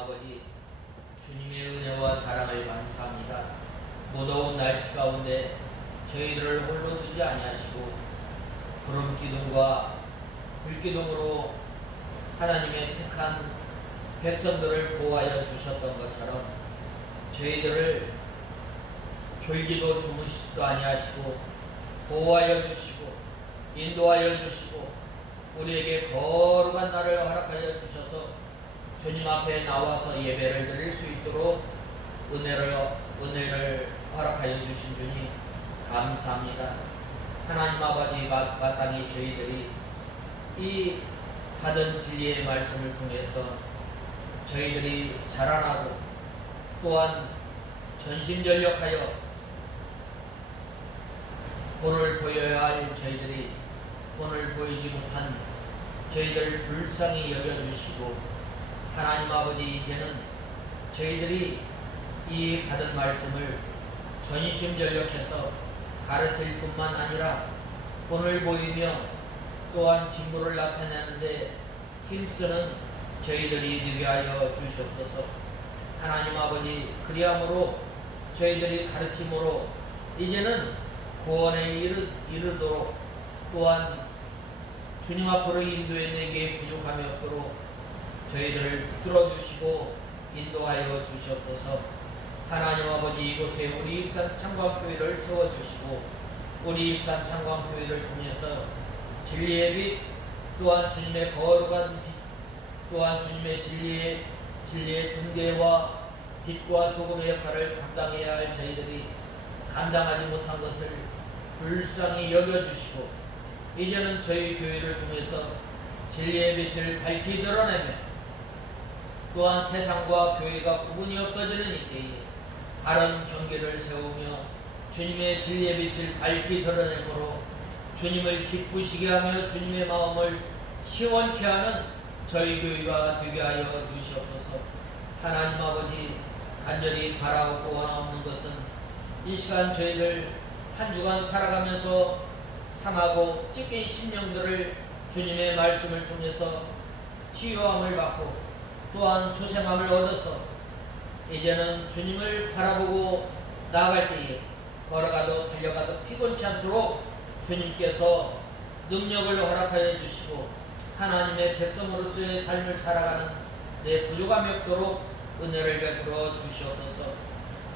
아버지, 주님의 은혜와 사랑을 감사합니다. 무더운 날씨 가운데 저희들을 홀로 두지 아니하시고 구름 기둥과 불기둥으로 하나님의 택한 백성들을 보호하여 주셨던 것처럼 저희들을 졸기도 주무시지도 아니하시고 보호하여 주시고 인도하여 주시고 우리에게 거룩한 날을 허락하여 주셔서 주님 앞에 나와서 예배를 드릴 수 있도록 은혜를 허락하여 주신 주님 감사합니다. 하나님 아버지, 마땅히 저희들이 이 받은 진리의 말씀을 통해서 저희들이 자라나고 또한 전심전력하여 본을 보여야 할 저희들이 본을 보이지 못한 저희들을 불쌍히 여겨주시고, 하나님 아버지, 이제는 저희들이 이 받은 말씀을 전심전력해서 가르칠 뿐만 아니라 본을 보이며 또한 진보를 나타내는데 힘쓰는 저희들이 되게 하여 주시옵소서. 하나님 아버지, 그리함으로 저희들이 가르침으로 이제는 구원에 이르도록 또한 주님 앞으로 인도해 내게 부족함이 없도록 저희들을 붙들어 주시고 인도하여 주시옵소서. 하나님 아버지, 이곳에 우리 익산 창광교회를 세워주시고 우리 익산 창광교회를 통해서 진리의 빛 또한 주님의 거룩한 빛 또한 주님의 진리의 등대와 빛과 소금의 역할을 감당해야 할 저희들이 감당하지 못한 것을 불쌍히 여겨주시고 이제는 저희 교회를 통해서 진리의 빛을 밝히 드러내며 또한 세상과 교회가 구분이 없어지는 이때에 바른 경계를 세우며 주님의 진리의 빛을 밝히 드러내므로 주님을 기쁘시게 하며 주님의 마음을 시원케 하는 저희 교회가 되게 하여 주시옵소서. 하나님 아버지, 간절히 바라고 원하옵는 것은 이 시간 저희들 한 주간 살아가면서 상하고 찢긴 심령들을 주님의 말씀을 통해서 치유함을 받고 또한 소생함을 얻어서 이제는 주님을 바라보고 나아갈 때에 걸어가도 달려가도 피곤치 않도록 주님께서 능력을 허락하여 주시고 하나님의 백성으로서의 삶을 살아가는 내 부족함이 없도록 은혜를 베풀어 주시옵소서.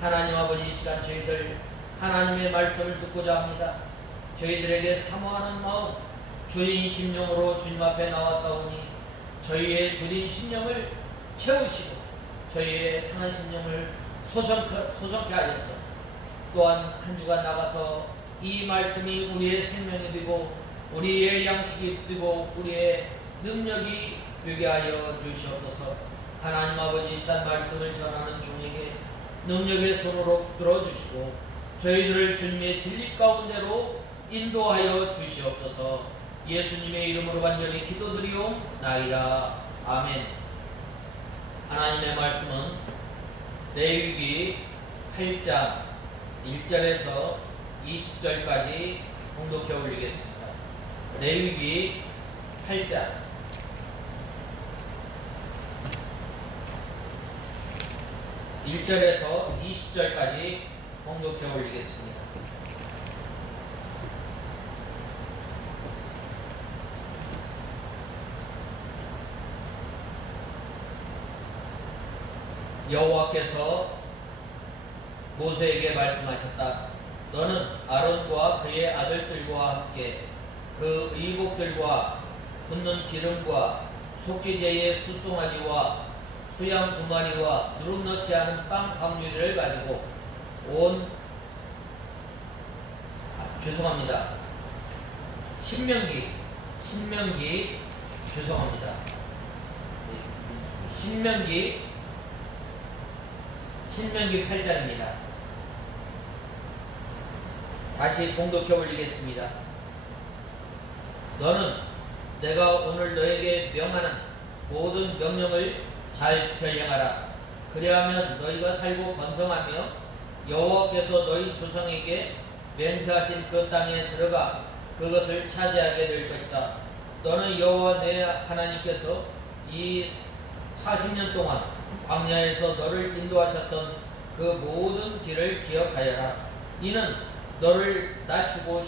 하나님 아버지, 이 시간 저희들 하나님의 말씀을 듣고자 합니다. 저희들에게 사모하는 마음, 주린 심령으로 주님 앞에 나와싸우니 저희의 주린 심령을 채우시고 저희의 상한 심령을 소성케 하여서 또한 한 주간 나가서 이 말씀이 우리의 생명이 되고 우리의 양식이 되고 우리의 능력이 되게 하여 주시옵소서. 하나님 아버지, 이 시간 말씀을 전하는 종에게 능력의 손으로 붙들어 주시고 저희들을 주님의 진리 가운데로 인도하여 주시옵소서. 예수님의 이름으로 간절히 기도드리옵나이다. 아멘. 하나님의 말씀은 레위기 8장 1절에서 20절까지 봉독해 올리겠습니다. 레위기 8장 1절에서 20절까지 봉독해 올리겠습니다. 여호와께서 모세에게 말씀하셨다. 너는 아론과 그의 아들들과 함께 그 의복들과 붓는 기름과 속죄제의 수송아지와 수양 2마리와 누룩 넣지 않은 빵 박유리를 가지고 신명기 8장입니다. 다시 봉독해 올리겠습니다. 너는 내가 오늘 너에게 명하는 모든 명령을 잘 지켜 행하라. 그리하면 너희가 살고 번성하며 여호와께서 너희 조상에게 맹세하신 그 땅에 들어가 그것을 차지하게 될 것이다. 너는 여호와 내 하나님께서 이 40년 동안 광야에서 너를 인도하셨던 그 모든 길을 기억하여라. 이는 너를 낮추고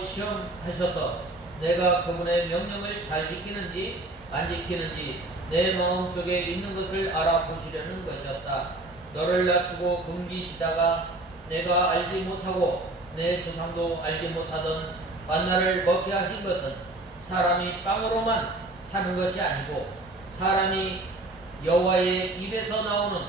시험하셔서 내가 그분의 명령을 잘 지키는지 안 지키는지 내 마음속에 있는 것을 알아보시려는 것이었다. 너를 낮추고 굶기시다가 내가 알지 못하고 내 조상도 알지 못하던 만나를 먹게 하신 것은 사람이 빵으로만 사는 것이 아니고 사람이 여호와의 입에서 나오는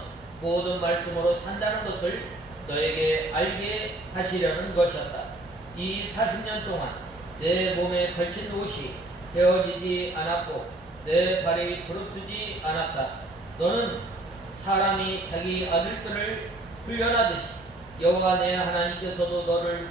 모든 말씀으로 산다는 것을 너에게 알게 하시려는 것이었다. 이 40년 동안 내 몸에 걸친 옷이 헤어지지 않았고 내 발이 부르트지 않았다. 너는 사람이 자기 아들들을 훈련하듯이 여호와 내 하나님께서도 너를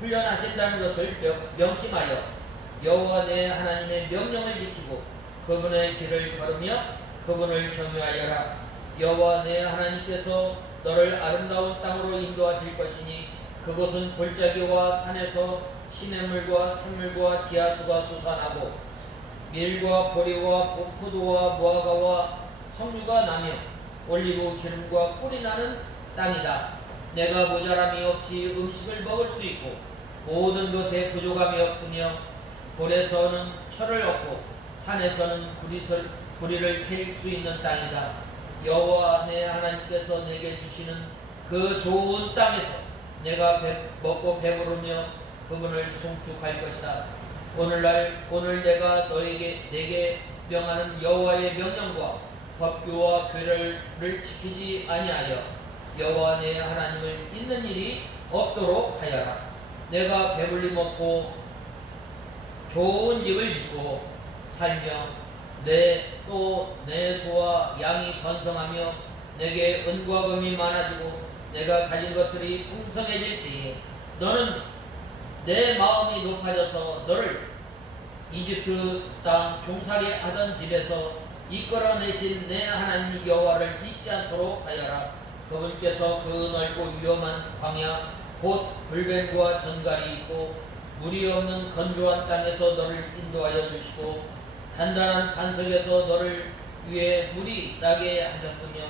훈련하신다는 것을 명심하여 여호와 내 하나님의 명령을 지키고 그분의 길을 걸으며 그분을 경외하여라. 여호와 내 하나님께서 너를 아름다운 땅으로 인도하실 것이니 그곳은 골짜기와 산에서 시냇물과 샘물과 지하수가 솟아나고 밀과 보리와 포도와 무화과와 석류가 나며 올리브 기름과 꿀이 나는 땅이다. 내가 모자람이 없이 음식을 먹을 수 있고 모든 것에 부족함이 없으며 돌에서는 철을 얻고 산에서는 구리를 캘 수 있는 땅이다. 여호와 내 하나님께서 내게 주시는 그 좋은 땅에서 내가 먹고 배부르며 그분을 송축할 것이다. 오늘 내가 내게 명하는 여호와의 명령과 법규와 규례를 지키지 아니하여 여호와 내 하나님을 잊는 일이 없도록 하여라. 내가 배불리 먹고 좋은 집을 짓고 살며 내 소와 양이 번성하며 내게 은과 금이 많아지고 내가 가진 것들이 풍성해질 때에 너는 내 마음이 높아져서 너를 이집트 땅 종살이 하던 집에서 이끌어내신 내 하나님 여호와를 잊지 않도록 하여라. 그분께서 그 넓고 위험한 광야 곧 불뱀과 전갈이 있고 물이 없는 건조한 땅에서 너를 인도하여 주시고 단단한 반석에서 너를 위해 물이 나게 하셨으며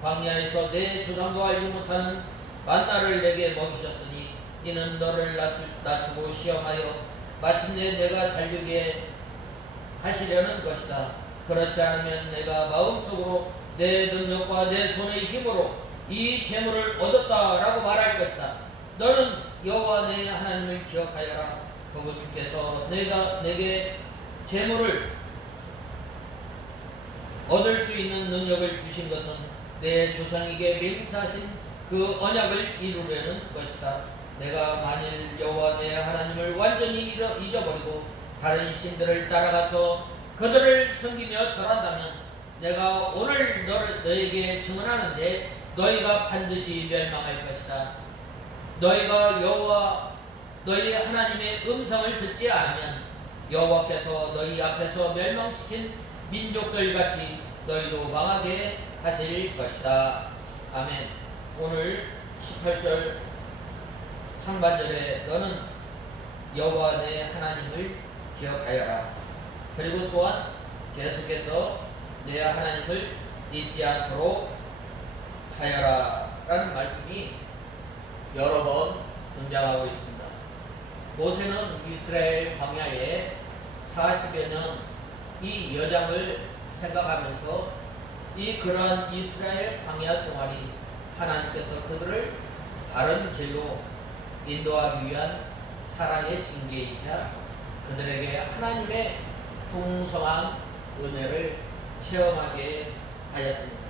광야에서 내 조상도 알지 못하는 만나를 내게 먹이셨으니 이는 너를 낮추고 시험하여 마침내 내가 잘되게 하시려는 것이다. 그렇지 않으면 내가 마음속으로 내 능력과 내 손의 힘으로 이 재물을 얻었다라고 말할 것이다. 너는 여호와 내 하나님을 기억하여라. 그분께서 내게 재물을 얻을 수 있는 능력을 주신 것은 내 조상에게 맹세하신 그 언약을 이루려는 것이다. 내가 만일 여호와 내 하나님을 완전히 잊어버리고 다른 신들을 따라가서 그들을 섬기며 절한다면 내가 오늘 너에게 증언하는데 너희가 반드시 멸망할 것이다. 너희가 여호와 너희 하나님의 음성을 듣지 않으면 여호와께서 너희 앞에서 멸망시킨 민족들같이 너희도 망하게 하실 것이다. 아멘. 오늘 18절 상반절에 너는 여호와 내 하나님을 기억하여라. 그리고 또한 계속해서 내 하나님을 잊지 않도록 하여라 라는 말씀이 여러 번 등장하고 있습니다. 모세는 이스라엘 광야에 40여 년 이 여정을 생각하면서 그러한 이스라엘 광야 생활이 하나님께서 그들을 바른 길로 인도하기 위한 사랑의 징계이자 그들에게 하나님의 풍성한 은혜를 체험하게 하였습니다.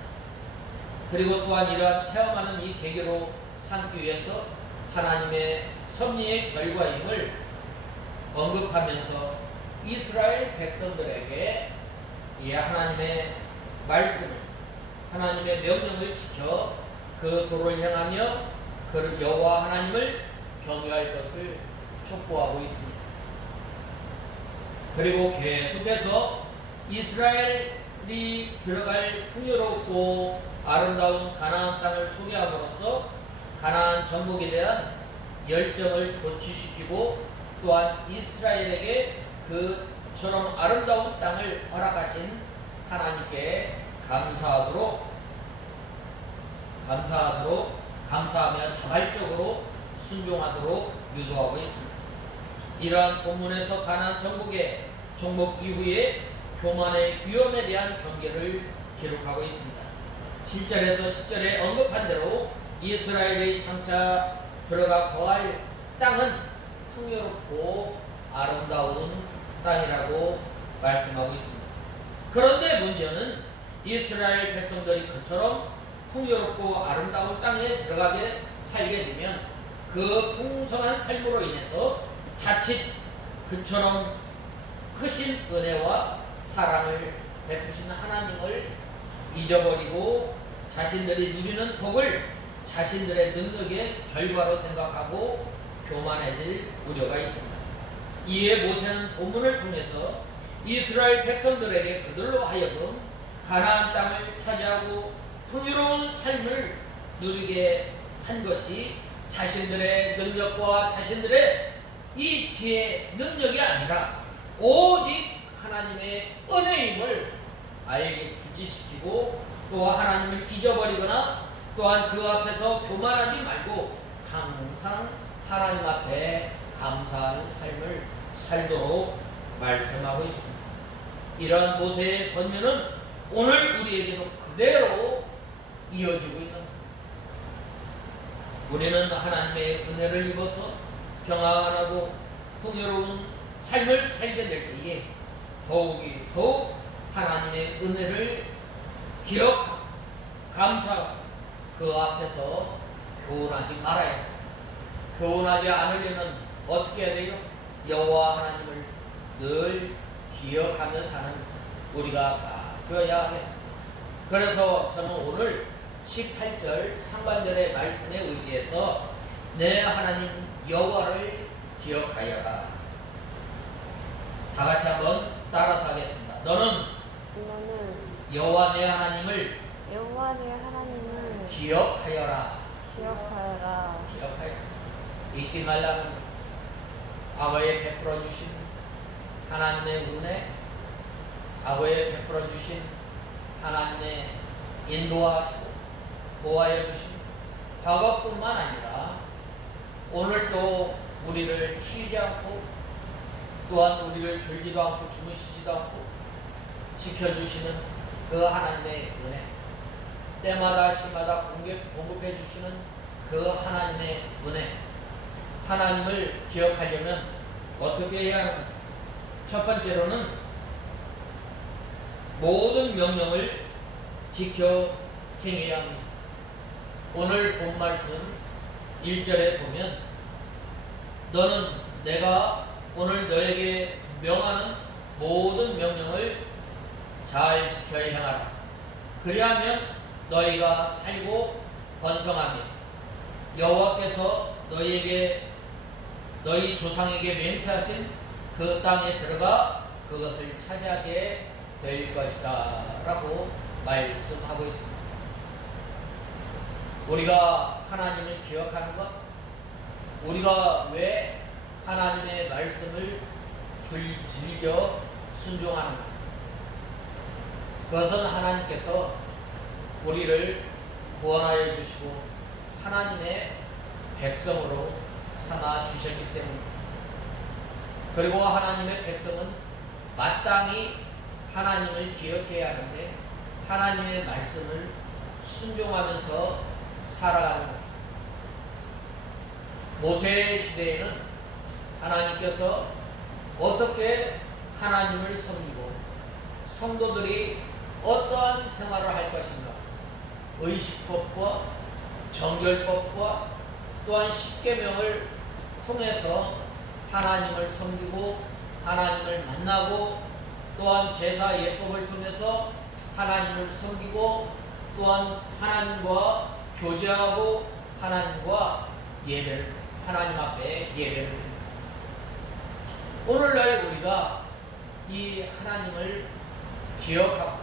그리고 또한 이러한 체험하는 이 계기로 삼기 위해서 하나님의 섭리의 결과임을 언급하면서 이스라엘 백성들에게 이 하나님의 말씀을 하나님의 명령을 지켜 그 도를 향하며 그 여호와 하나님을 경외할 것을 촉구하고 있습니다. 그리고 계속해서 이스라엘이 들어갈 풍요롭고 아름다운 가나안 땅을 소개함으로써 가나안 정복에 대한 열정을 고취시키고 또한 이스라엘에게 그처럼 아름다운 땅을 허락하신 하나님께 감사하며 자발적으로 순종하도록 유도하고 있습니다. 이러한 본문에서 가나안 정복의 정복 이후에 교만의 위험에 대한 경계를 기록하고 있습니다. 7절에서 10절에 언급한 대로 이스라엘의 장차 들어가 거할 땅은 풍요롭고 아름다운 땅이라고 말씀하고 있습니다. 그런데 문제는 이스라엘 백성들이 그처럼 풍요롭고 아름다운 땅에 들어가게 살게 되면 그 풍성한 삶으로 인해서 자칫 그처럼 크신 은혜와 사랑을 베푸신 하나님을 잊어버리고 자신들이 누리는 복을 자신들의 능력의 결과로 생각하고 교만해질 우려가 있습니다. 이에 모세는 본문을 통해서 이스라엘 백성들에게 그들로 하여금 가나안 땅을 차지하고 풍요로운 삶을 누리게 한 것이 자신들의 능력과 자신들의 이 지혜 능력이 아니라 오직 하나님의 은혜임을 알게 규지시키고 또 하나님을 잊어버리거나 또한 그 앞에서 교만하지 말고 항상 하나님 앞에 감사하는 삶을 살도록 말씀하고 있습니다. 이러한 모세의 권면은 오늘 우리에게도 그대로 이어지고 있는 겁니다. 우리는 하나님의 은혜를 입어서 평안하고 풍요로운 삶을 살게 될 때에 더욱 하나님의 은혜를 기억하고 감사하고 그 앞에서 교훈하지 말아야 합니다. 교훈하지 않으려면 어떻게 해야 돼요? 여호와 하나님을 늘 기억하며 사는 우리가 되어야 하겠습니다. 그래서 저는 오늘 18절 상반절의 말씀에 의지해서 내 하나님 여호와를 기억하여라. 다 같이 한번 따라서 하겠습니다. 너는 여호와 내 하나님을 기억하여라. 잊지 말라는 것. 과거에 베풀어 주신 하나님의 은혜, 과거에 베풀어 주신 하나님의 인도하시고 보호하여 주신 과거뿐만 아니라 오늘도 우리를 쉬지 않고 또한 우리를 졸지도 않고 주무시지도 않고 지켜주시는 그 하나님의 은혜, 때마다 시마다 공급해 주시는 그 하나님의 은혜, 하나님을 기억하려면 어떻게 해야 하는가? 첫 번째로는 모든 명령을 지켜 행해야 합니다. 오늘 본 말씀 1절에 보면 너는 내가 오늘 너에게 명하는 모든 명령을 잘 지켜 행하라. 그리하면 너희가 살고 번성하며 여호와께서 너희 조상에게 맹세하신 그 땅에 들어가 그것을 차지하게 될 것이다 라고 말씀하고 있습니다. 우리가 하나님을 기억하는 것, 우리가 왜 하나님의 말씀을 즐겨 순종하는 것, 그것은 하나님께서 우리를 구원하여 주시고 하나님의 백성으로 삼아 주셨기 때문입니다. 그리고 하나님의 백성은 마땅히 하나님을 기억해야 하는데 하나님의 말씀을 순종하면서 살아가는 것. 모세의 시대에는 하나님께서 어떻게 하나님을 섬기고 성도들이 어떠한 생활을 할 것인가, 의식법과 정결법과 또한 십계명을 통해서 하나님을 섬기고 하나님을 만나고 또한 제사 예법을 통해서 하나님을 섬기고 또한 하나님과 교제하고 하나님과 하나님 앞에 예배를 드립니다. 오늘날 우리가 이 하나님을 기억하고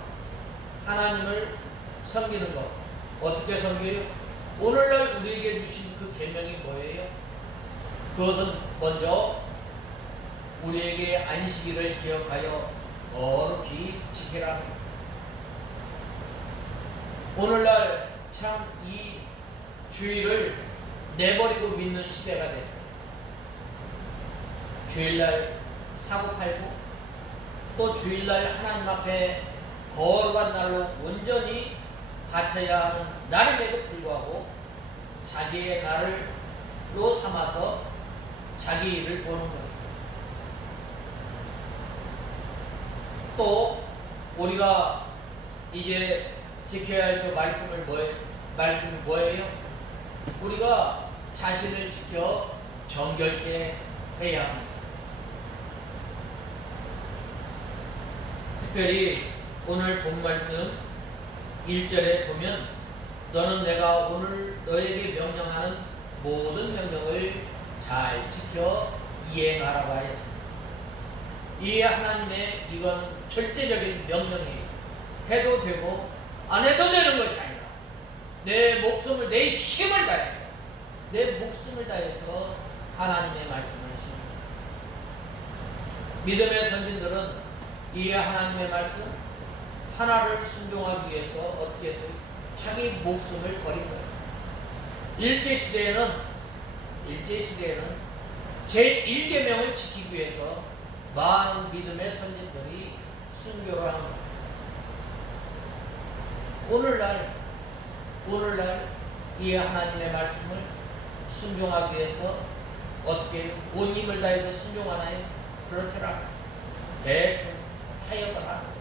하나님을 섬기는 것, 어떻게 섬겨요? 오늘날 우리에게 주신 그 계명이 뭐예요? 그것은 먼저 우리에게 안식일을 기억하여 거룩히 지키라는 것. 오늘날 참 이 주일을 내버리고 믿는 시대가 됐어요. 주일날 사고팔고 또 주일날 하나님 앞에 거룩한 날로 온전히 바쳐야 하는 날임에도 불구하고 자기의 날로 삼아서 자기 일을 보는 거예요. 또 우리가 이제 지켜야 할 그 말씀이 뭐예요? 우리가 자신을 지켜 정결케 해야 합니다. 특별히 오늘 본 말씀 1절에 보면 너는 내가 오늘 너에게 명령하는 모든 명령을 잘 지켜 이행하라고 하였습니다. 이 하나님의 이건 절대적인 명령이에요. 해도 되고 안 해도 되는 것이 아니라 내 목숨을 내 힘을 다해서 내 목숨을 다해서 하나님의 말씀을 순종합니다. 믿음의 선진들은 이 하나님의 말씀 하나를 순종하기 위해서 어떻게 했어요? 자기 목숨을 버린 거예요. 일제시대에는 제1계명을 지키기 위해서 많은 믿음의 선진들이 순교를 한 거예요. 오늘날 이 하나님의 말씀을 순종하기 위해서 어떻게 해요? 온 힘을 다해서 순종하나요? 그렇지 않아요. 대충 타협을 하는 거예요.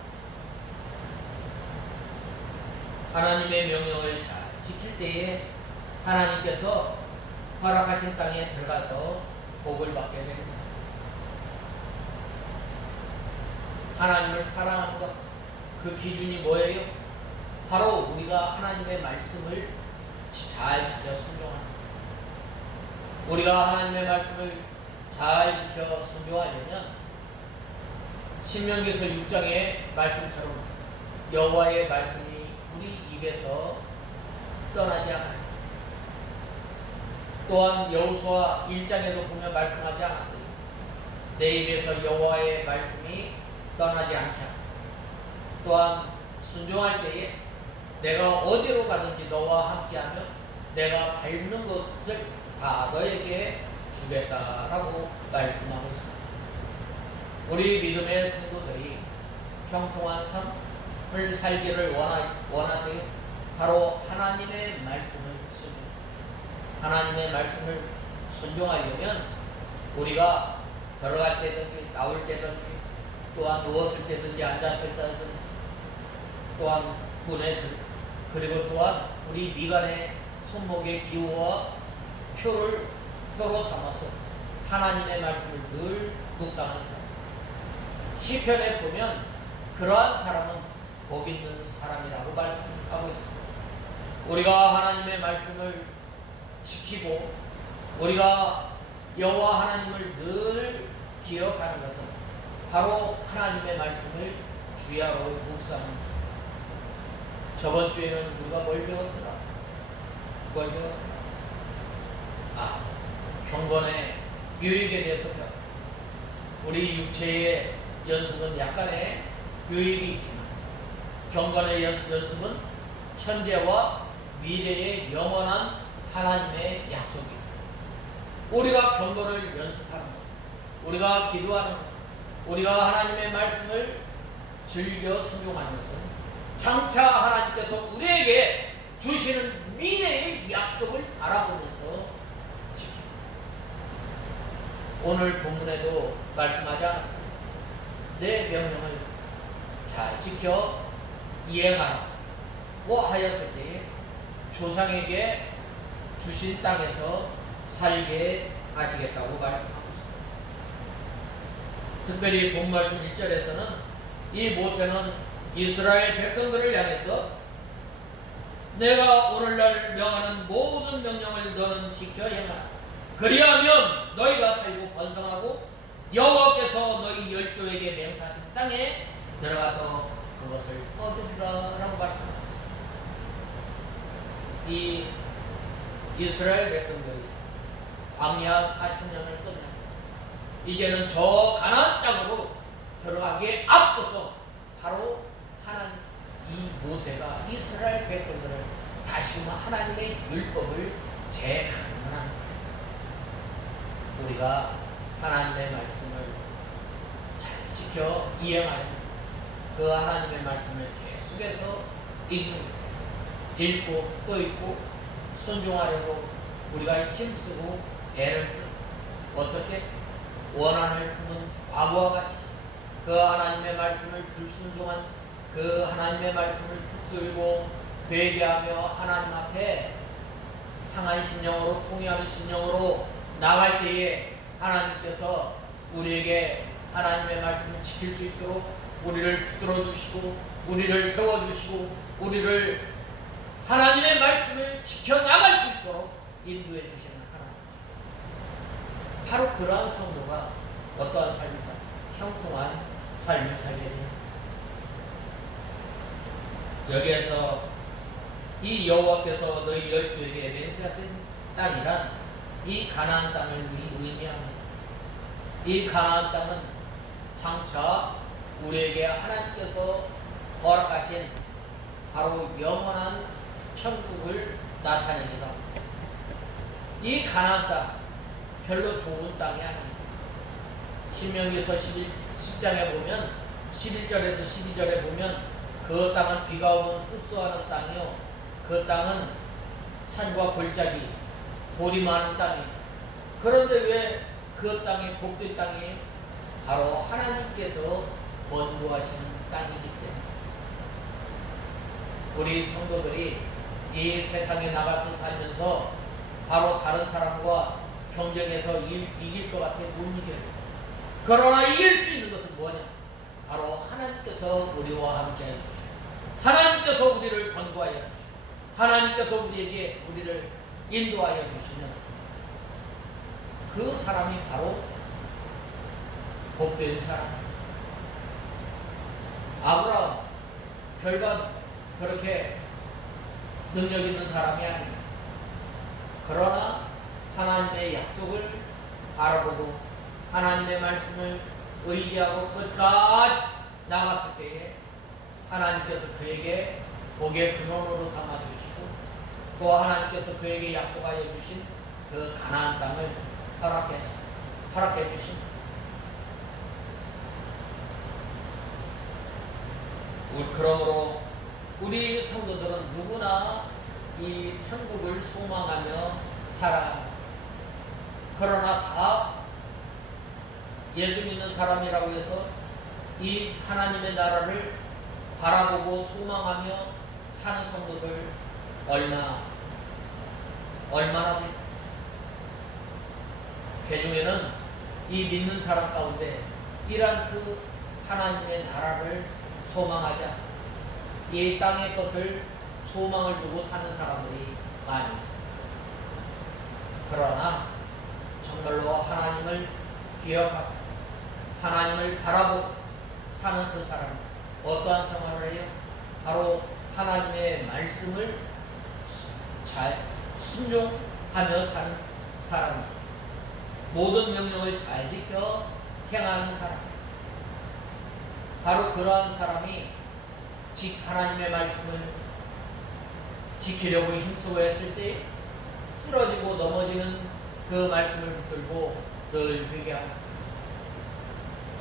하나님의 명령을 잘 지킬 때에 하나님께서 허락하신 땅에 들어가서 복을 받게 됩니다. 하나님을 사랑하는 것, 그 기준이 뭐예요? 바로 우리가 하나님의 말씀을 잘 지켜 순종하는 것. 우리가 하나님의 말씀을 잘 지켜 순종하려면 신명기서 6장의 말씀처럼 여호와의 말씀이 우리 입에서 떠나지 않아요. 또한 여호수아 1장에도 보면 말씀하지 않았어요. 내 입에서 여호와의 말씀이 떠나지 않게 하고, 또한 순종할 때에 내가 어디로 가든지 너와 함께하면 내가 밟는 것을 다 너에게 주겠다라고 말씀하고 있습니다. 우리 믿음의 성도들이 평통한 삶을 살기를 원하세요? 바로 하나님의 말씀을 하나님의 말씀을 순종하려면 우리가 걸어갈 때든지 나올 때든지 또한 누웠을 때든지 앉았을 때든지 또한 그리고 또한 우리 미간의 손목의 기호와 표로 삼아서 하나님의 말씀을 늘 묵상하는 사람. 시편에 보면 그러한 사람은 복 있는 사람이라고 말씀하고 있습니다. 우리가 하나님의 말씀을 지키고 우리가 여호와 하나님을 늘 기억하는 것은 바로 하나님의 말씀을 주야로 묵상합니다. 저번 주에는 우리가 뭘 배웠더라? 경건의 유익에 대해서 배웠다. 우리 육체의 연습은 약간의 유익이 있지만 경건의 연습은 현재와 미래의 영원한 하나님의 약속입니다. 우리가 경건을 연습하는 것, 우리가 기도하는 것, 우리가 하나님의 말씀을 즐겨 순종하는 것은 장차 하나님께서 우리에게 주시는 미래의 약속을 알아보면서 지킵니다. 오늘 본문에도 말씀하지 않았습니다. 내 명령을 잘 지켜 이행하라고 하였을 때에 조상에게 주신 땅에서 살게 하시겠다고 말씀하고 있습니다. 특별히 본 말씀 1절에서는 이 모세는 이스라엘 백성들을 향해서 내가 오늘날 명하는 모든 명령을 너는 지켜 행하라. 그리하면 너희가 살고 번성하고 여호와께서 너희 열조에게 맹세하신 땅에 들어가서 그것을 얻으리라 라고 말씀하셨습니다. 이 이스라엘 백성들이 광야 40년을 끝내고 이제는 저 가나안 땅으로 들어가기에 앞서서 바로 하나님 이 모세가 이스라엘 백성들을 다시금 하나님의 율법을 재강론합니다. 우리가 하나님의 말씀을 잘 지켜 이행하여 그 하나님의 말씀을 계속해서 읽고 또 읽고 순종하려고 우리가 힘쓰고 애를 쓰고 어떻게 원한을 품은 과거와 같이 그 하나님의 말씀을 불순종한 그 하나님의 말씀을 붙들고 회개하며 하나님 앞에 상한 심령으로 통회하는 심령으로 나갈 때에 하나님께서 우리에게 하나님의 말씀을 지킬 수 있도록 우리를 붙들어 주시고 우리를 세워 주시고 우리를 하나님의 말씀을 지켜나갈 수 있도록 인도해 주시는 하나님. 바로 그러한 성도가 어떠한 삶을 살 형통한 삶을 살게 됩니다. 여기에서 이 여호와께서 너희 열조에게 맹세하신 땅이란 이 가나안 땅을 의미합니다. 이 가나안 땅은 장차 우리에게 하나님께서 허락하신 바로 영원한 천국을 나타냅니다. 이 가나안 땅 별로 좋은 땅이 아닙니다. 신명기서 10장에 보면 11절에서 12절에 보면 그 땅은 비가 오면 흡수하는 땅이요 그 땅은 산과 골짜기 돌이 많은 땅이에요. 그런데 왜 그 땅이 복된 땅이에요? 바로 하나님께서 권고하시는 땅이기 때문에 우리 성도들이 이 세상에 나가서 살면서 바로 다른 사람과 경쟁해서 이길 것 같아 못 이겨요. 그러나 이길 수 있는 것은 뭐냐? 바로 하나님께서 우리와 함께 해주시고 하나님께서 우리를 권고하여 주시고 하나님께서 우리에게 우리를 인도하여 주시면 그 사람이 바로 복된 사람. 아브라함 별반 그렇게 능력 있는 사람이 아니에요. 그러나 하나님의 약속을 알아보고 하나님의 말씀을 의지하고 끝까지 나갔을 때에 하나님께서 그에게 복의 근원으로 삼아주시고 또 하나님께서 그에게 약속하여 주신 그 가나안 땅을 허락해 주신 그러므로 우리 성도들은 누구나 이 천국을 소망하며 살아갑니다. 그러나 다 예수 믿는 사람이라고 해서 이 하나님의 나라를 바라보고 소망하며 사는 성도들 얼마나 될까? 개중에는 이 믿는 사람 가운데 이러한 그 하나님의 나라를 소망하자 이 땅의 것을 소망을 두고 사는 사람들이 많이 있습니다. 그러나 정말로 하나님을 기억하고 하나님을 바라보고 사는 그 사람은 어떠한 생활을 해요? 바로 하나님의 말씀을 잘 순종하며 사는 사람입니다. 모든 명령을 잘 지켜 행하는 사람. 바로 그러한 사람이 하나님의 말씀을 지키려고 힘쓰고 했을 때 쓰러지고 넘어지는 그 말씀을 붙들고 늘 회개합니다.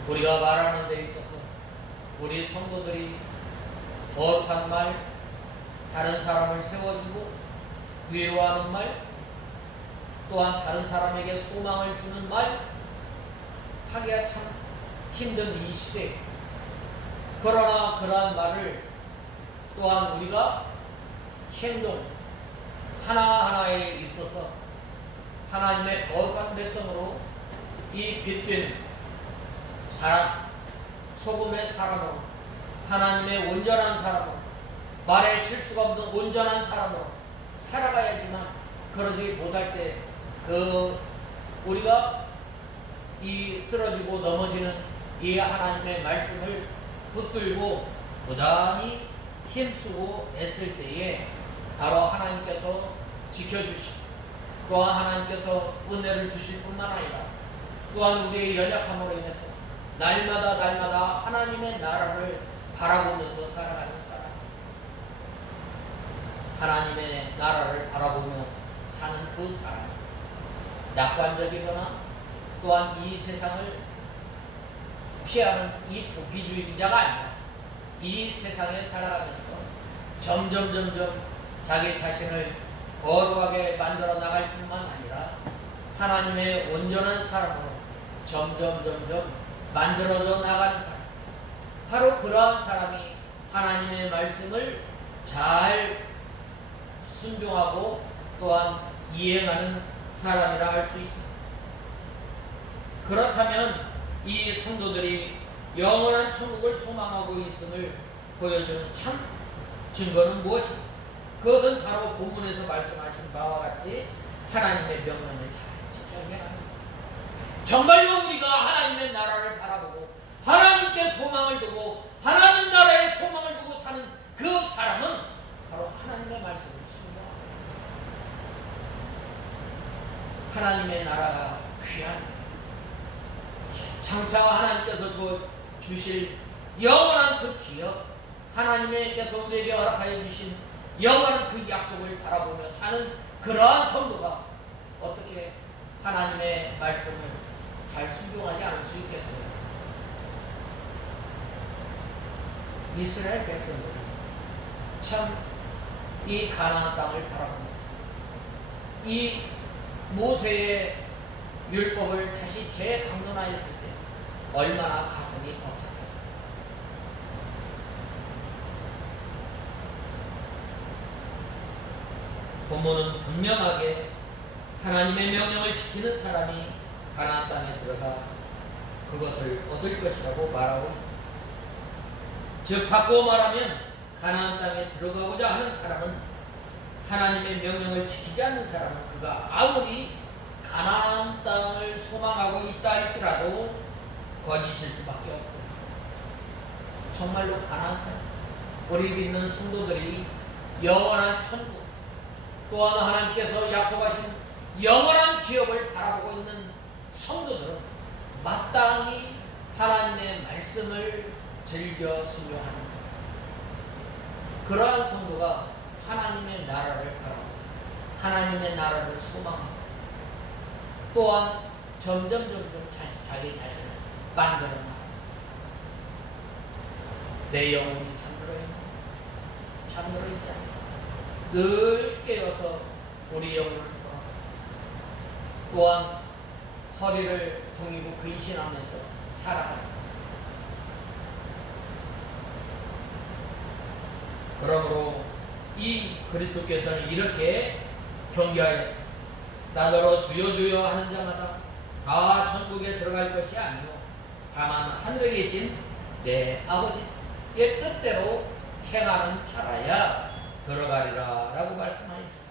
우리가 말하는 데 있어서 우리 성도들이 거룩한 말, 다른 사람을 세워주고 위로하는 말, 또한 다른 사람에게 소망을 주는 말 하기가 참 힘든 이 시대. 그러나 그러한 말을 또한 우리가 행동 하나하나에 있어서 하나님의 거룩한 백성으로 이 빛된 사람, 소금의 사람으로 하나님의 온전한 사람으로 말에 실수가 없는 온전한 사람으로 살아가야지만 그러지 못할 때 우리가 이 쓰러지고 넘어지는 이 하나님의 말씀을 붙들고 부단히 힘쓰고 애쓸 때에 바로 하나님께서 지켜주시고 또한 하나님께서 은혜를 주실 뿐만 아니라 또한 우리의 연약함으로 인해서 날마다 하나님의 나라를 바라보면서 살아가는 사람, 하나님의 나라를 바라보며 사는 그 사람, 낙관적이거나 또한 이 세상을 피하는 이 부귀주의자가 아니라 이 세상에 살아가면서 점점 자기 자신을 거룩하게 만들어 나갈 뿐만 아니라 하나님의 온전한 사람으로 점점 만들어져 나가는 사람, 바로 그러한 사람이 하나님의 말씀을 잘 순종하고 또한 이행하는 사람이라 할 수 있습니다. 그렇다면 이 성도들이 영원한 천국을 소망하고 있음을 보여주는 참 증거는 무엇입니까? 그것은 바로 본문에서 말씀하신 바와 같이 하나님의 명령을 잘 지켜내는 것입니다. 정말로 우리가 하나님의 나라를 바라보고 하나님께 소망을 두고 하나님 나라에 소망을 두고 사는 그 사람은 바로 하나님의 말씀을 순종하는 것입니다. 하나님의 나라가 귀한 장차 하나님께서 주실 영원한 그 기업, 하나님께서 우리에게 허락하여 주신 영원한 그 약속을 바라보며 사는 그러한 성도가 어떻게 하나님의 말씀을 잘 순종하지 않을 수 있겠어요? 이스라엘 백성들이 참 이 가나안 땅을 바라보면서 이 모세의 율법을 다시 재강론하였을 때 얼마나 가슴이 벅찼겠어요. 본문은 분명하게 하나님의 명령을 지키는 사람이 가나안 땅에 들어가 그것을 얻을 것이라고 말하고 있습니다. 즉 바꾸어 말하면 가나안 땅에 들어가고자 하는 사람은 하나님의 명령을 지키지 않는 사람은 그가 아무리 가나안 땅을 소망하고 있다 할지라도 거짓일 수밖에 없어요. 정말로 가나안 땅, 우리 믿는 성도들이 영원한 천국, 또한 하나님께서 약속하신 영원한 기업을 바라보고 있는 성도들은 마땅히 하나님의 말씀을 즐겨 순종하는 그러한 성도가 하나님의 나라를 바라보고 하나님의 나라를 소망하고 또한 점점 자기 자신을 만들어 나가고 내 영혼이 잠들어 있지 않고 늘 깨어서 우리 영혼을 돌아가고 또한 허리를 동이고 근신하면서 살아가고 그러므로 이 그리스도께서는 이렇게 경계하였습니다. 나더러 주여 주여 하는 자마다 다 천국에 들어갈 것이 아니요 다만 하늘에 계신 내 아버지의 뜻대로 행하는 자라야 들어가리라 라고 말씀하셨습니다.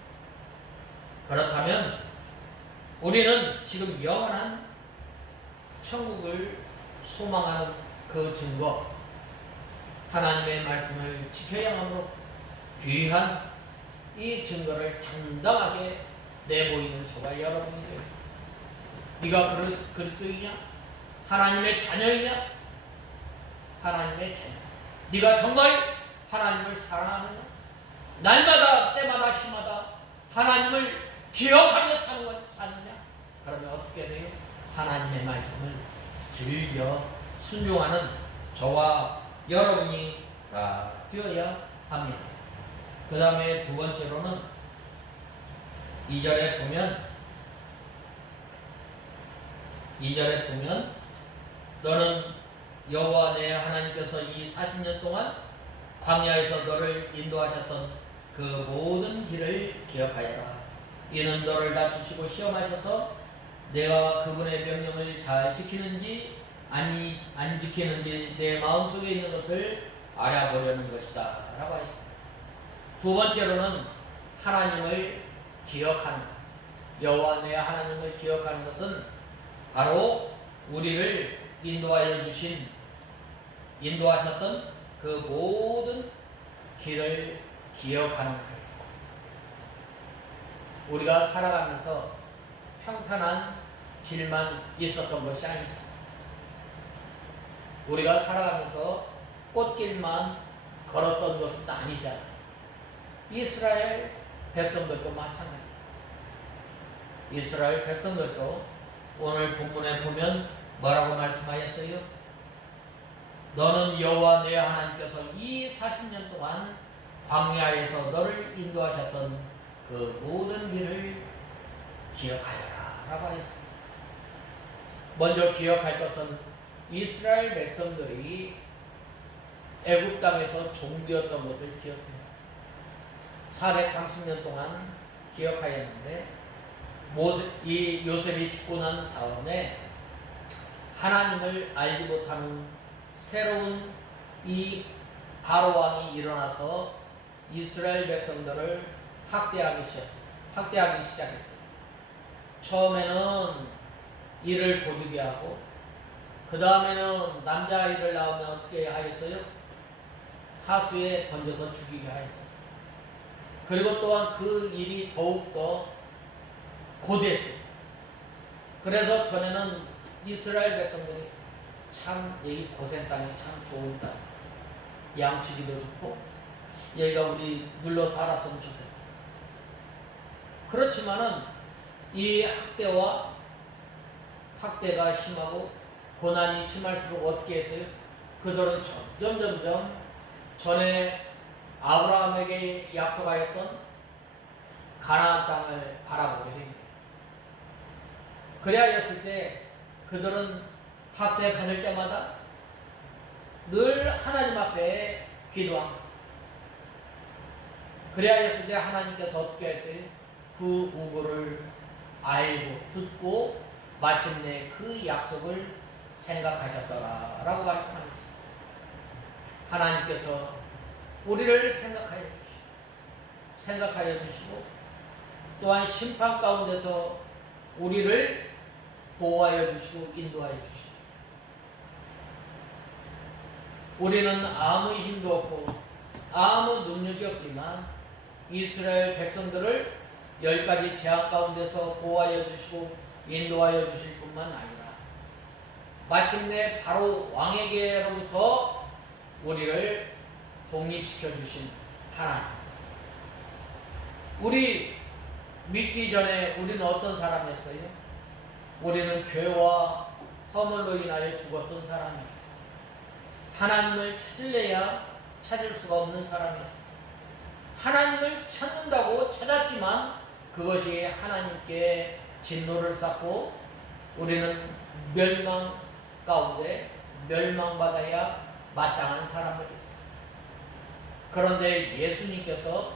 그렇다면 우리는 지금 영원한 천국을 소망하는 그 증거, 하나님의 말씀을 지켜야 하므로 귀한 이 증거를 당당하게 내보이는 저와 여러분이 되요. 네가 그리스도이냐? 하나님의 자녀이냐? 하나님의 자녀. 네가 정말 하나님을 사랑하느냐? 날마다 때마다 시마다 하나님을 기억하며 사느냐? 그러면 어떻게 돼요? 하나님의 말씀을 즐겨 순종하는 저와 여러분이 다 되어야 합니다. 그 다음에 두 번째로는 2절에 보면 너는 여호와 내 하나님께서 이 40년 동안 광야에서 너를 인도하셨던 그 모든 길을 기억하여라. 이는 너를 낮추시고 시험하셔서 내가 그분의 명령을 잘 지키는지 안 지키는지 내 마음속에 있는 것을 알아보려는 것이다 라고 하였습니다. 두 번째로는 하나님을 기억하는 것. 여호와 내 하나님을 기억하는 것은 바로 우리를 인도하셨던 그 모든 길을 기억하는 거예요. 우리가 살아가면서 평탄한 길만 있었던 것이 아니죠. 우리가 살아가면서 꽃길만 걸었던 것은 아니잖아요. 이스라엘 백성들도 마찬가지입니다. 이스라엘 백성들도 오늘 본문에 보면 뭐라고 말씀하였어요? 너는 여호와 내 하나님께서 이 40년 동안 광야에서 너를 인도하셨던 그 모든 길을 기억하여라 라고 하였습니다. 먼저 기억할 것은 이스라엘 백성들이 애굽 땅에서 종되었던 것을 기억해요. 430년 동안 기억하였는데 이 요셉이 죽고 난 다음에 하나님을 알지 못하는 새로운 이 바로 왕이 일어나서 이스라엘 백성들을 학대하기 시작했어요. 처음에는 이를 거두게 하고 그 다음에는 남자아이를 낳으면 어떻게 하였어요? 하수에 던져서 죽이게 하였고, 그리고 또한 그 일이 더욱더 고됐어요. 그래서 전에는 이스라엘 백성들이 참 여기 고센 땅이 참 좋은 땅, 양치기도 좋고 여기가 우리 눌러 살았으면 좋겠다. 그렇지만은 이 학대가 심하고 고난이 심할수록 어떻게 했어요? 그들은 점점 전에 아브라함에게 약속하였던 가나안 땅을 바라보게 됩니다. 그래야였을 때 그들은 학대 받을 때마다 늘 하나님 앞에 기도합니다. 그래야였을 때 하나님께서 어떻게 했어요? 그 우고를 알고 듣고 마침내 그 약속을 생각하셨더라라고 말씀하셨습니다. 하나님께서 우리를 생각하여 주시고 또한 심판 가운데서 우리를 보호하여 주시고 인도하여 주시고, 우리는 아무 힘도 없고 아무 능력이 없지만 이스라엘 백성들을 10가지 재앙 가운데서 보호하여 주시고 인도하여 주실 뿐만 아니라 마침내 바로 왕에게로부터 우리를 독립시켜 주신 하나님. 우리 믿기 전에 우리는 어떤 사람이었어요? 우리는 죄와 허물로 인하여 죽었던 사람이에요. 하나님을 찾을래야 찾을 수가 없는 사람이었어요. 하나님을 찾는다고 찾았지만 그것이 하나님께 진노를 쌓고 우리는 멸망 가운데 멸망받아야 마땅한 사람들이었어요. 그런데 예수님께서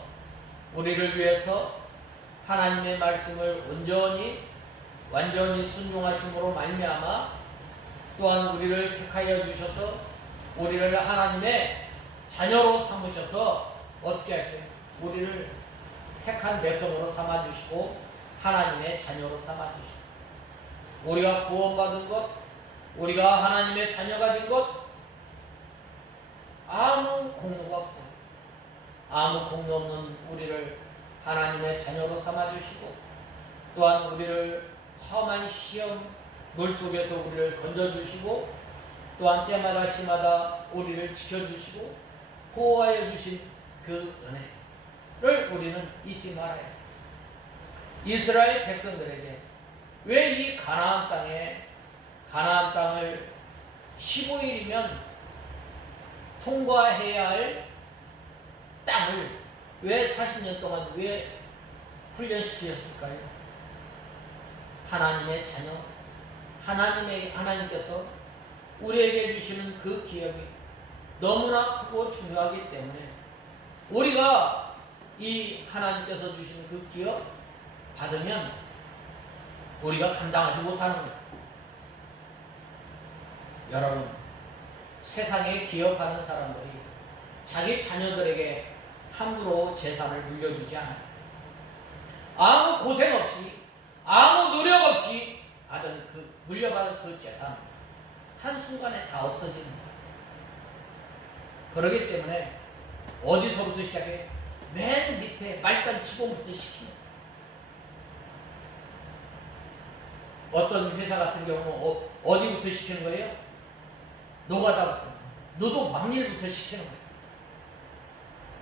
우리를 위해서 하나님의 말씀을 완전히 순종하심으로 말미암아 또한 우리를 택하여 주셔서 우리를 하나님의 자녀로 삼으셔서 어떻게 하셨어요? 우리를 택한 백성으로 삼아주시고 하나님의 자녀로 삼아주시고, 우리가 구원받은 것, 우리가 하나님의 자녀가 된 것 아무 공로가 없어요. 아무 공로 없는 우리를 하나님의 자녀로 삼아주시고 또한 우리를 험한 시험 물속에서 우리를 건져주시고 또한 때마다 시마다 우리를 지켜주시고 보호하여 주신 그 은혜를 우리는 잊지 말아야 해요. 이스라엘 백성들에게 왜 이 가나안 땅을 15일이면 통과해야 할 땅을 왜 40년 동안 왜 훈련시키셨을까요? 하나님의 자녀, 하나님께서 우리에게 주시는 그 기업이 너무나 크고 중요하기 때문에 우리가 이 하나님께서 주시는 그 기업 받으면 우리가 감당하지 못하는 거예요. 여러분, 세상에 기업하는 사람들이 자기 자녀들에게 함부로 재산을 물려주지 않아요. 아무 고생 없이 아무 노력 없이 물려받은 그 재산 한순간에 다 없어지는 거예요. 그렇기 때문에 어디서부터 시작해? 맨 밑에 말단 직원부터 시키는 거예요. 어떤 회사 같은 경우 어디부터 시키는 거예요? 노가다부터, 노동 막일부터 시키는 거예요.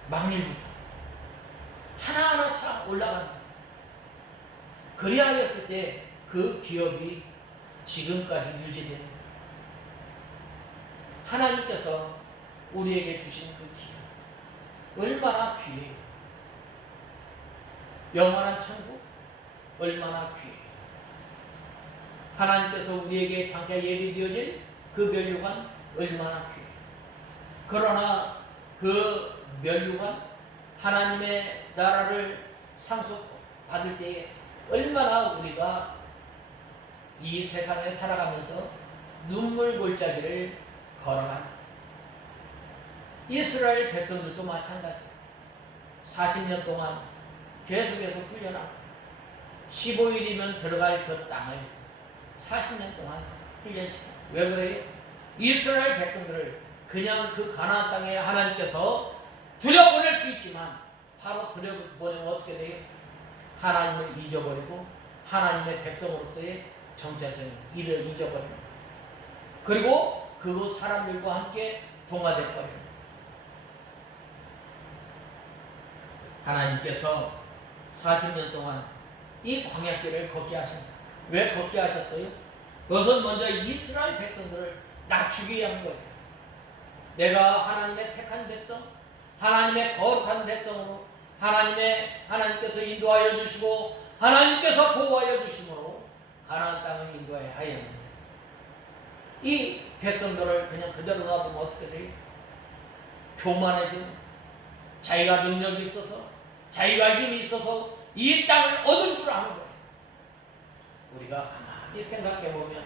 막일부터. 올라간다. 그리하였을 때 그 기업이 지금까지 유지됩니다. 하나님께서 우리에게 주신 그 기업 얼마나 귀해요. 영원한 천국 얼마나 귀해요. 하나님께서 우리에게 장차 예비되어진 그 면류관 얼마나 귀해요. 그러나 그 면류관 하나님의 나라를 상속받을 때에 얼마나 우리가 이 세상에 살아가면서 눈물 골짜기를 걸어가는 이스라엘 백성들도 마찬가지예요. 40년 동안 계속해서 훈련하고 15일이면 들어갈 그 땅을 40년 동안 훈련시켜. 왜 그래요? 이스라엘 백성들을 그냥 그 가나안 땅에 하나님께서 들여보낼 수 있지만 바로 들여보내면 어떻게 돼요? 하나님을 잊어버리고 하나님의 백성으로서의 정체성을 잊어버립니다. 그리고 그곳 사람들과 함께 동화돼 버려요. 하나님께서 40년 동안 이 광야길을 걷게 하십니다. 왜 걷게 하셨어요? 그것은 먼저 이스라엘 백성들을 낮추기 위한 거예요. 내가 하나님의 택한 백성, 하나님의 거룩한 백성으로 하나님께서 인도하여 주시고 하나님께서 보호하여 주심으로 가나안 땅을 인도하여 하였는데 이 백성들을 그냥 그대로 놔두면 어떻게 돼요? 교만해지고 자기가 능력이 있어서 자기가 힘이 있어서 이 땅을 얻은 줄 아는 거예요. 우리가 가만히 생각해보면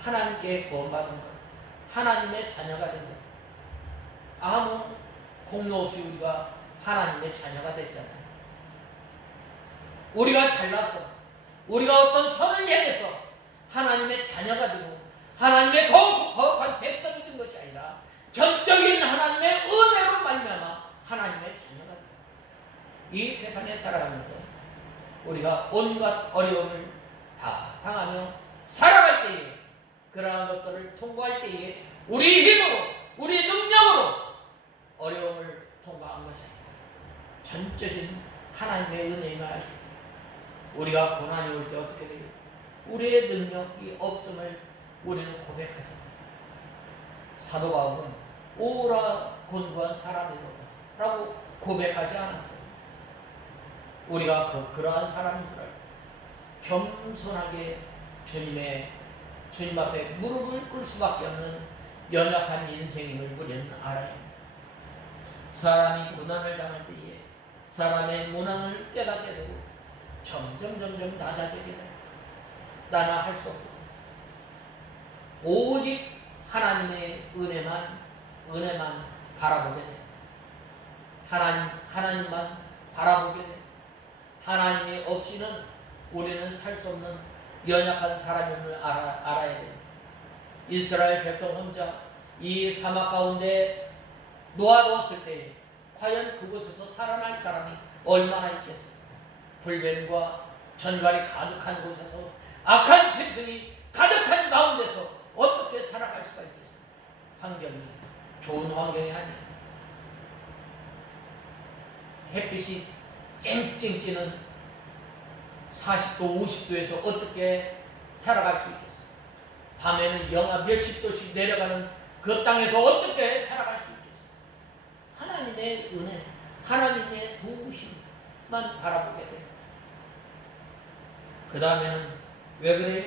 하나님께 구원받은 것, 하나님의 자녀가 된 것, 아무 공로 없이 우리가 하나님의 자녀가 됐잖아요. 우리가 잘나서 우리가 어떤 선을 행해서 하나님의 자녀가 되고 하나님의 거룩한 백성이 된 것이 아니라 전적인 하나님의 은혜로 말미암아 하나님의 자녀가 되고 이 세상에 살아가면서 우리가 온갖 어려움을 다 당하며 살아갈 때에 그러한 것들을 통과할 때에 우리 힘으로 우리 능력으로 어려움을 통과한 것이 아니라 전적인 하나님의 은혜임을 우리가 고난이 올 때 어떻게 돼요? 우리의 능력이 없음을 우리는 고백하죠. 사도 바울은 오라 곤고한 사람이로다 라고 고백하지 않았어요. 우리가 그러한 사람인 줄 알고 겸손하게 주님 앞에 무릎을 꿇을 수밖에 없는 연약한 인생임을 우리는 알아야 합니다. 사람이 고난을 당할 때에 사람의 무능을 깨닫게 되고 점점 낮아지게 됩니다. 나는 할 수 없고 오직 하나님의 은혜만 바라보게 돼요. 하나님만 바라보게 돼요. 하나님이 없이는 우리는 살 수 없는 연약한 사람임을 알아야 돼요. 이스라엘 백성 혼자 이 사막 가운데 놓아두었을 때 과연 그곳에서 살아날 사람이 얼마나 있겠어요? 불뱀과 전갈이 가득한 곳에서 악한 짐승이 가득한 가운데서 어떻게 살아갈 수가 있겠어요? 환경이 좋은 환경이 아니에요. 햇빛이 쨍쨍 찌는 40도 50도에서 어떻게 살아갈 수 있겠어요? 밤에는 영하 몇십 도씩 내려가는 그 땅에서 어떻게 살아갈 수 있겠어요? 하나님의 은혜, 하나님의 도우심만 바라보게 돼요. 그 다음에는 왜 그래요?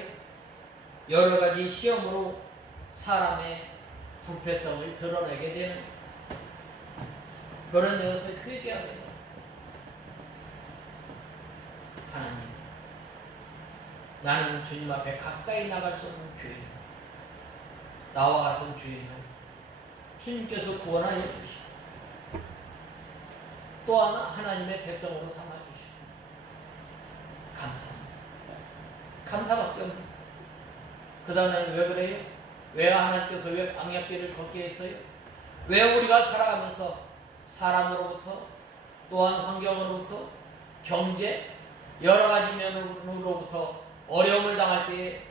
여러 가지 시험으로 사람의 부패성을 드러내게 되는 그런 것을 회개하게 돼요. 하나님, 나는 주님 앞에 가까이 나갈 수 없는 죄인, 나와 같은 죄인을 주님께서 구원하여 주시고 또한 하나님의 백성으로 삼아주시고 감사합니다. 감사밖에 없는. 그 다음에는 왜 그래요? 왜 하나님께서 왜 광야길을 걷게 했어요? 왜 우리가 살아가면서 사람으로부터 또한 환경으로부터 경제 여러 가지 면으로부터 어려움을 당할 때에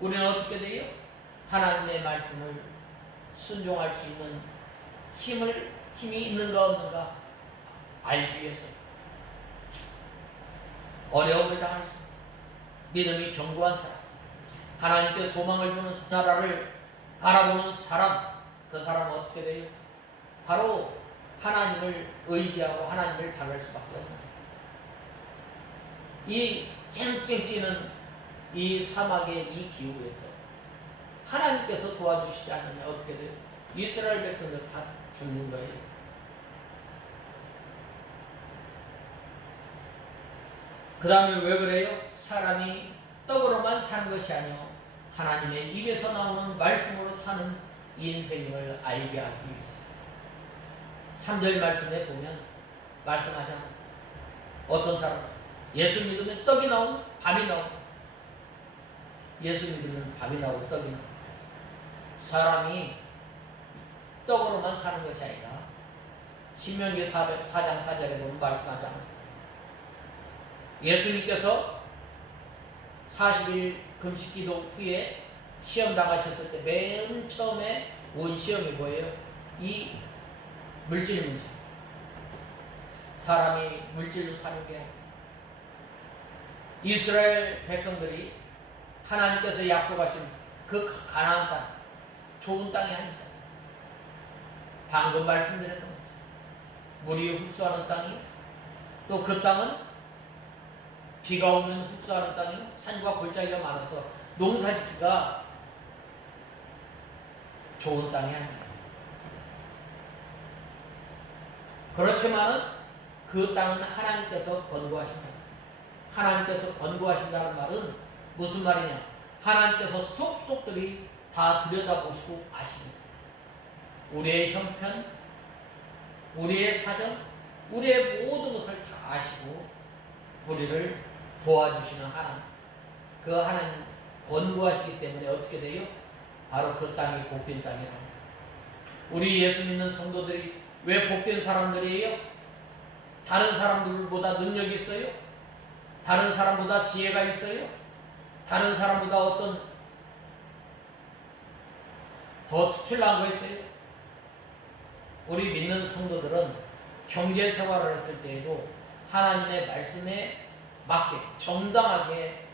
우리는 어떻게 돼요? 하나님의 말씀을 순종할 수 있는 힘이 있는가 없는가 알기 위해서 어려움을 당할 수 믿음이 견고한 사람, 하나님께 소망을 주는 나라를 바라보는 사람, 그 사람은 어떻게 돼요? 바로 하나님을 의지하고 하나님을 바랄 수밖에 없는 거예요. 이 쨍쨍 뛰는 이 사막의 이 기후에서 하나님께서 도와주시지 않으면 어떻게 돼요? 이스라엘 백성들 다 죽는 거예요. 그 다음에 왜 그래요? 사람이 떡으로만 사는 것이 아니요 하나님의 입에서 나오는 말씀으로 사는 인생임을 알게 하기 위해서. 3절 말씀에 보면 말씀하지 않았어요. 어떤 사람? 예수 믿으면 떡이 나오고 밤이 나오고, 예수 믿으면 밤이 나오고 떡이 나오고. 사람이 떡으로만 사는 것이 아니라 신명기 4장 4절에 보면 말씀하지 않았어요. 예수님께서 40일 금식기도 후에 시험 당하셨을 때 맨 처음에 온 시험이 뭐예요? 이 물질 문제. 사람이 물질로 사는 게 아니에요. 이스라엘 백성들이 하나님께서 약속하신 그 가나안 땅, 좋은 땅이 아니잖아요. 방금 말씀드렸던 거죠. 물이 흡수하는 땅이, 또 그 땅은 비가 오면 흡수하는 땅이 산과 골짜기가 많아서 농사짓기가 좋은 땅이 아니에요. 그렇지만은 그 땅은 하나님께서 권고하신다. 하나님께서 권고하신다는 말은 무슨 말이냐? 하나님께서 속속들이 다 들여다보시고 아십니다. 우리의 형편, 우리의 사정, 우리의 모든 것을 다 아시고 우리를 도와주시는 하나님, 그 하나님 권고하시기 때문에 어떻게 돼요? 바로 그 땅이 복된 땅이라고. 우리 예수 믿는 성도들이 왜 복된 사람들이에요? 다른 사람들보다 능력이 있어요? 다른 사람보다 지혜가 있어요? 다른 사람보다 어떤 더 특출난 거 있어요? 우리 믿는 성도들은 경제 생활을 했을 때에도 하나님의 말씀에 맞게 정당하게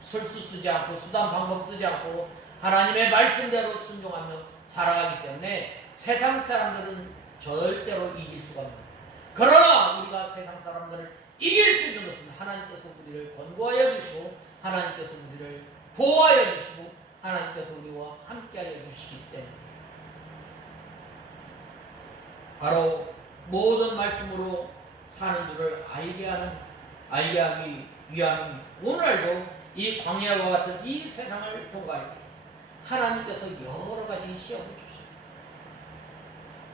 술수 쓰지 않고 수단 방법 쓰지 않고 하나님의 말씀대로 순종하며 살아가기 때문에 세상 사람들은 절대로 이길 수가 없는 거예요. 그러나 우리가 세상 사람들을 이길 수 있는 것은 하나님께서 우리를 권고하여 주시고 하나님께서 우리를 보호하여 주시고 하나님께서 우리와 함께하여 주시기 때문에 바로 모든 말씀으로 사는 줄을 알게 하기 위함입니다. 오늘날도 이 광야와 같은 이 세상을 통과할 때 하나님께서 여러 가지 시험을 주십니다.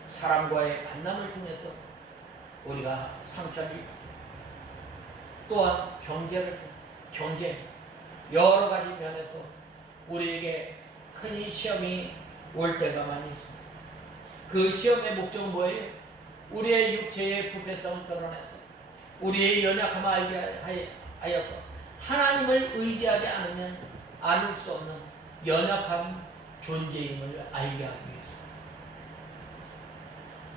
사람과의 만남을 통해서 우리가 상처를 입고 또한 경제 여러 가지 면에서 우리에게 큰 시험이 올 때가 많이 있습니다. 그 시험의 목적은 뭐예요? 우리의 육체의 부패성을 드러내서 우리의 연약함을 알게 하여서 하나님을 의지하지 않으면 안을 수 없는 연약한 존재임을 알게 하기 위해서,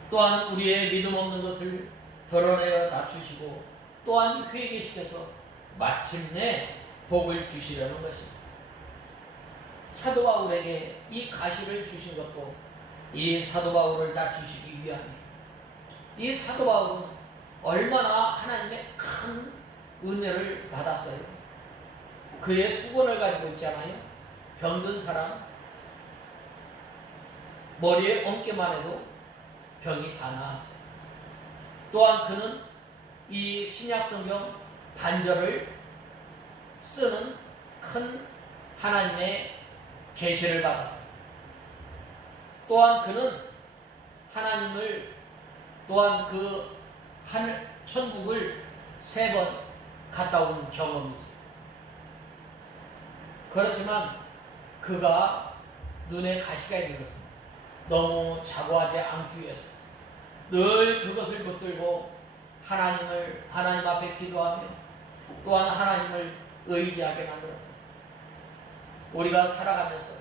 또한 우리의 믿음 없는 것을 드러내어 낮추시고 또한 회개시켜서 마침내 복을 주시려는 것입니다. 사도 바울에게 이 가시를 주신 것도 이 사도 바울을 낮추시기 위함입니다. 이 사도 바울은 얼마나 하나님의 큰 은혜를 받았어요. 그의 수건을 가지고 있잖아요. 병든 사람 머리에 얹기만 해도 병이 다 나았어요. 또한 그는 이 신약성경 반절을 쓰는 큰 하나님의 계시를 받았어요. 또한 그는 하나님을 또한 그 하늘 천국을 3번 갔다 온 경험이 있어요. 그렇지만 그가 눈에 가시가 있는 것은 너무 자고하지 않기 위해서 늘 그것을 붙들고 하나님 앞에 기도하며 또한 하나님을 의지하게 만들었다. 우리가 살아가면서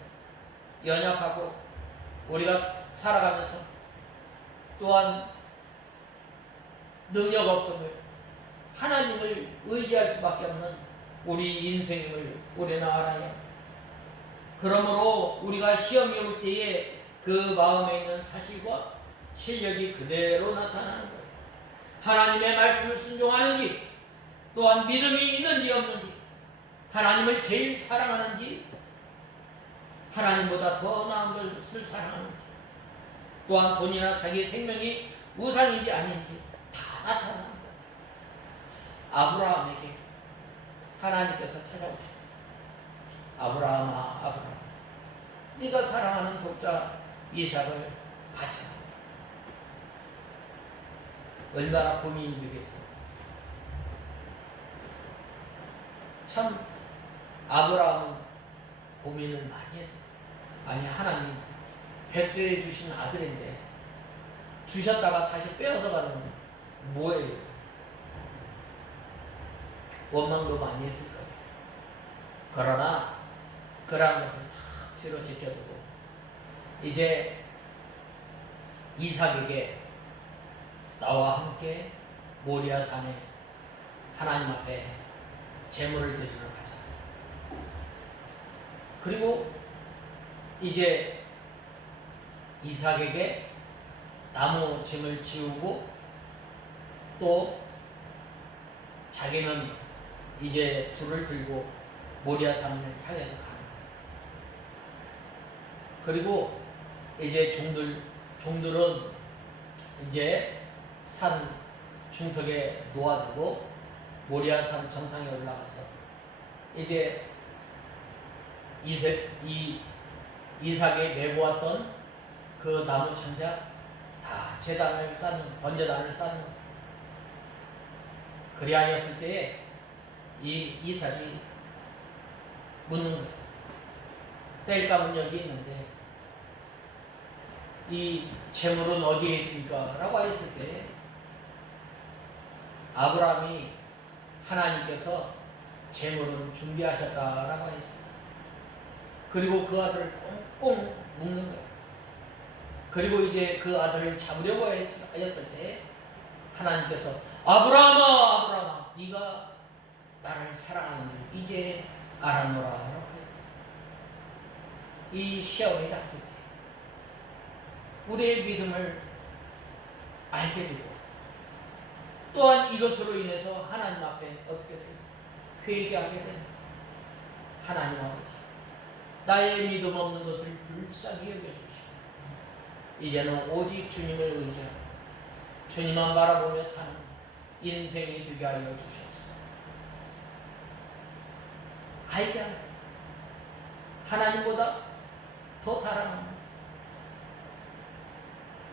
연약하고 우리가 살아가면서 또한 능력 없음을 하나님을 의지할 수밖에 없는 우리 인생임을 우리는 알아야 합니다. 그러므로 우리가 시험이 올 때에 그 마음에 있는 사실과 실력이 그대로 나타나는 거예요. 하나님의 말씀을 순종하는지, 또한 믿음이 있는지 없는지, 하나님을 제일 사랑하는지, 하나님보다 더 나은 것을 사랑하는지, 또한 돈이나 자기 생명이 우상인지 아닌지 다 나타나는 거예요. 아브라함에게 하나님께서 찾아오시고, 아브라함아, 아브라함, 네가 사랑하는 독자 이삭을 바쳐라. 얼마나 고민이 되겠어요. 참 아브라함은 고민을 많이 했어요. 아니, 하나님 백세에 주신 아들인데 주셨다가 다시 빼앗아 가는 건 뭐예요? 원망도 많이 했을 거예요. 그러나 그런 것은 다 뒤로 제껴두고 이제 이삭에게 나와 함께 모리아 산에 하나님 앞에 제물을 드리러 가자. 그리고 이제 이삭에게 나무 짐을 지우고 또 자기는 이제 불을 들고 모리아 산을 향해서 가는 거예요. 그리고 이제 종들은 이제 산 중턱에 놓아두고 모리아 산 정상에 올라가서 이제 이삭에 메고 왔던 그 나무 창자 다 제단을 쌓는, 번제단을 쌓는 거예요. 그리하였을 때에 이 이삭이 묻는 거예요. 땔감은 여기 있는데 이 재물은 어디에 있습니까? 라고 했을 때 아브라함이 하나님께서 재물은 준비하셨다라고 했습니다. 그리고 그 아들을 꽁꽁 묶는 거예요. 그리고 이제 그 아들을 잡으려고 하였을 때 하나님께서 아브라함아, 아브라함아, 네가 나를 사랑하는지 이제 알았노라 라고 했어요. 이 시험이 닥칠 때 우리의 믿음을 알게 되고 또한 이것으로 인해서 하나님 앞에 어떻게 돼요? 회개하게 됩니다. 하나님 아버지, 나의 믿음 없는 것을 불쌍히 여겨주시고 이제는 오직 주님을 의지하고 주님만 바라보며 사는 인생이 되게 하여 주셨소. 알게 합니다. 하나님보다 더 사랑합니다.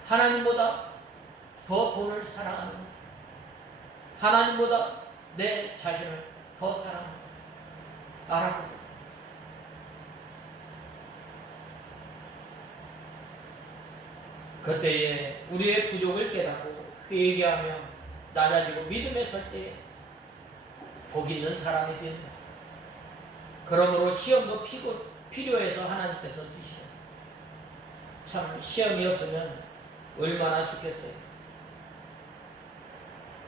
하나님보다 더 돈을 사랑하는, 하나님보다 내 자신을 더 사랑합니다. 알아보고 그때에 우리의 부족을 깨닫고 회개하며 낮아지고 믿음에 설 때에 복 있는 사람이 된다. 그러므로 시험도 필요해서 하나님께서 주시죠. 참 시험이 없으면 얼마나 좋겠어요.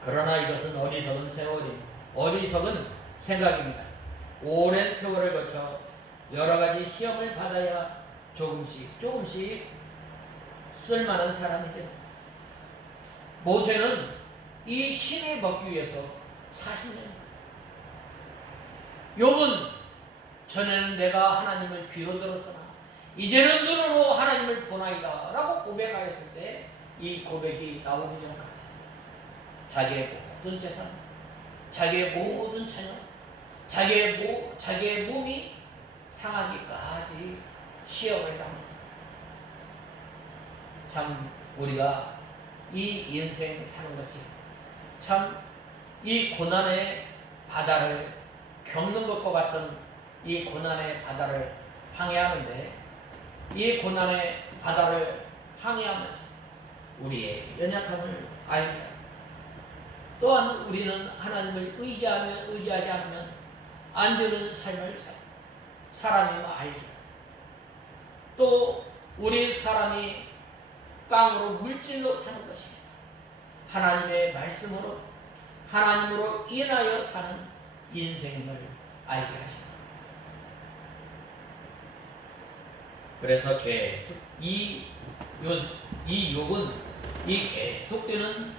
그러나 이것은 어리석은 어리석은 생각입니다. 오랜 세월을 거쳐 여러 가지 시험을 받아야 조금씩 쓸만한 사람이 됩니다. 모세는 이 신을 먹기 위해서 40년, 욥은 전에는 내가 하나님을 귀로 들었으나 이제는 눈으로 하나님을 보나이다 라고 고백하였을 때 이 고백이 나오기 전까지 자기의 모든 재산, 자기의 모든 자녀, 자기의 몸이 상하기까지 시험을 당합니다. 참 우리가 이 인생 사는 것이 참 이 고난의 바다를 겪는 것과 같은 이 고난의 바다를 항해하는데 이 고난의 바다를 항해하면서 우리의 연약함을 알게 하고 또한 우리는 하나님을 의지하지 않으면 안 되는 삶을 사람임을 알게 또 우리 사람이 빵으로 물질로 사는 것입니다. 하나님의 말씀으로 하나님으로 인하여 사는 인생임을 알게 하십니다. 그래서 계속 이 욕은 이 계속되는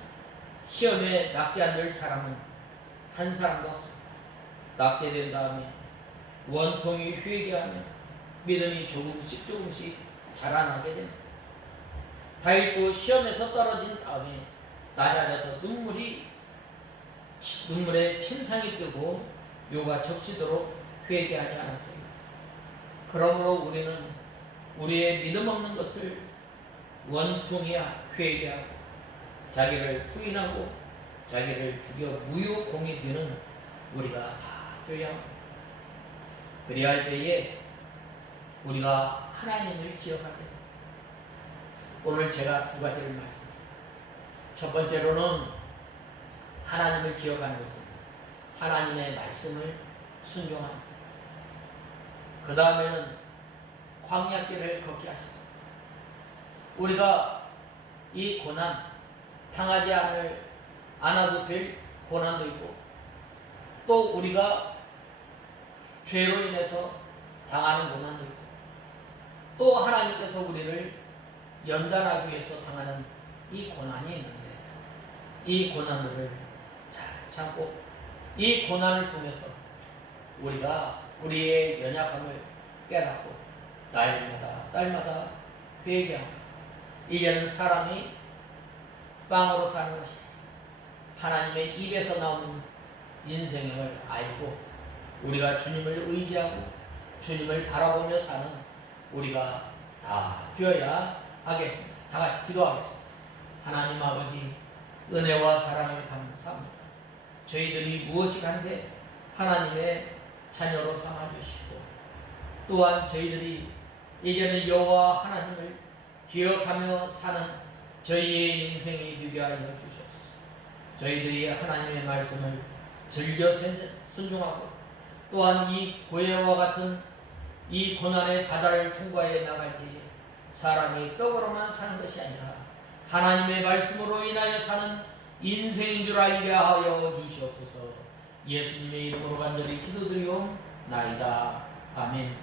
시험에 낙제 안 될 사람은 한 사람도 없습니다. 낙제된 다음에 원통이 회개하며 믿음이 조금씩 자라나게 됩니다. 다윗도 시험에서 떨어진 다음에 낮아져서 눈물에 침상이 뜨고 묘가 적시도록 회개하지 않았어요. 그러므로 우리는 우리의 믿음 없는 것을 원통이 회개하고 자기를 부인하고 자기를 죽여 무효공이 되는 우리가 다 되어야 합니다. 그래야 할 때에 우리가 하나님을 기억하게 됩니다. 오늘 제가 두 가지를 말씀드립니다. 첫 번째로는 하나님을 기억하는 것은 하나님의 말씀을 순종합니다. 그 다음에는 광야길을 걷게 하십니다. 우리가 이 고난, 당하지 않아도 될 고난도 있고 또 우리가 죄로 인해서 당하는 고난도 있고 또 하나님께서 우리를 연단하기 위해서 당하는 이 고난이 있는데 이 고난들을 잘 참고 이 고난을 통해서 우리가 우리의 연약함을 깨닫고 날마다 회개하고 이제는 사람이 빵으로 사는 것이 하나님의 입에서 나오는 인생임을 알고 우리가 주님을 의지하고 주님을 바라보며 사는 우리가 다 되어야 하겠습니다. 다 같이 기도하겠습니다. 하나님 아버지 은혜와 사랑을 감사합니다. 저희들이 무엇이 간데 하나님의 자녀로 삼아주시고 또한 저희들이 이제는 여호와 하나님을 기억하며 사는 저희의 인생이 되게 하여 주시옵소서. 저희들이 하나님의 말씀을 즐겨 순종하고 또한 이 고해와 같은 이 고난의 바다를 통과해 나갈 때에 사람이 떡으로만 사는 것이 아니라 하나님의 말씀으로 인하여 사는 인생인 줄 알게 하여 주시옵소서. 예수님의 이름으로 간절히 기도드리옵나이다. 아멘.